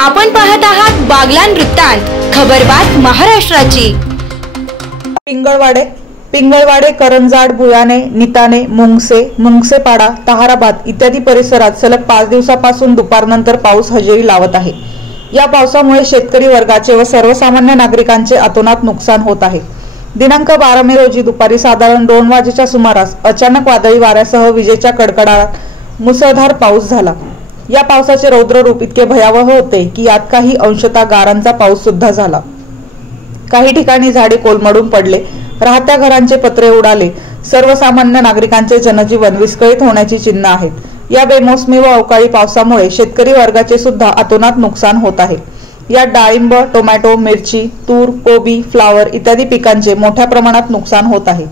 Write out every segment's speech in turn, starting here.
आपण पाहत आहात बागलाण वृत्तांत, खबरबात महाराष्ट्राची। पिंगळवाडे, करंजाड, भुयाणे, निताणे, मुंगसेपाडा, ताहाराबाद इत्यादी परिसरात सलग 5 दिवसापासून दुपारनंतर पाऊस हजेरी लावत आहे। या पावसामुळे शेतकरी वर्गाचे व सर्वसामान्य नागरिकांचे अतोनात नुकसान होत आहे। दिनांक 12 मे रोजी दुपारी साधारण 2 वाजेच्या सुमारास अचानक वादळी वाऱ्यासह विजेच्या कडकडाटात मुसळधार पाऊस झाला। या पावसाचे रौद्र रूप इतके भयावह होते की यात काही अंशतः गारांचा पाऊस सुद्धा झाला। काही ठिकाणी झाडे कोलमडून पडले, राहत्या घरांचे पत्रे उडाले, सर्वसामान्य नागरिकांचे जनजीवन विस्कळीत होण्याची चिन्ह आहेत। या बेमोसमी व अवकाळी पावसामुळे शेतकरी वर्गाचे सुद्धा अतोनात नुकसान होत आहे। यात डाळिंब, टोमॅटो, मिरची, तूर, कोबी, फ्लावर इत्यादी पिकांचे मोठ्या प्रमाणात नुकसान होत आहे।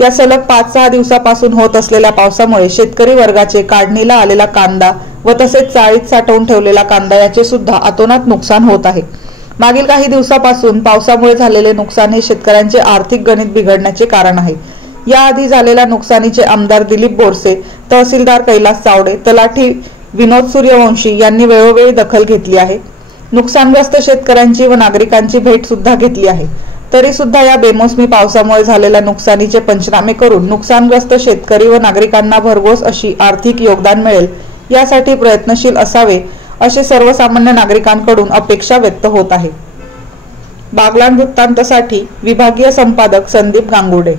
या सलग 5-6 दिवसापासून होत असलेल्या पावसामुळे शेतकरी वर्गाचे काढणीला आलेला कांदा व तसेच चाळीत साठवून ठेवलेला कांदा याचे सुद्धा अतोनात नुकसान होत आहे। मागील काही दिवसापासून पावसामुळे झालेले नुकसान हे शेतकऱ्यांचे आर्थिक गणित बिघडण्याचे कारण आहे। याआधी झालेल्या नुकसानीचे आमदार दिलीप बोरसे, तहसीलदार कैलास चावडे, तलाठी विनोद सूर्यवंशी यांनी वेळोवेळी दखल घेतली आहे। नुकसानग्रस्त शेतकऱ्यांची व नागरिकांची भेट सुद्धा घेतली आहे। तरी सुद्धा या बेमोसमी पावसामुळे झालेल्या नुकसानीचे पंचनामे करून नुकसानग्रस्त शेतकरी व नागरिकांना भरघोस अशी आर्थिक योगदान मिळेल यासाठी प्रयत्नशील असावे असे सर्वसामान्य नागरिकांकडून अपेक्षा व्यक्त होत आहे। बागलाण वृत्तांतसाठी विभागीय संपादक संदीप गांगुर्डे।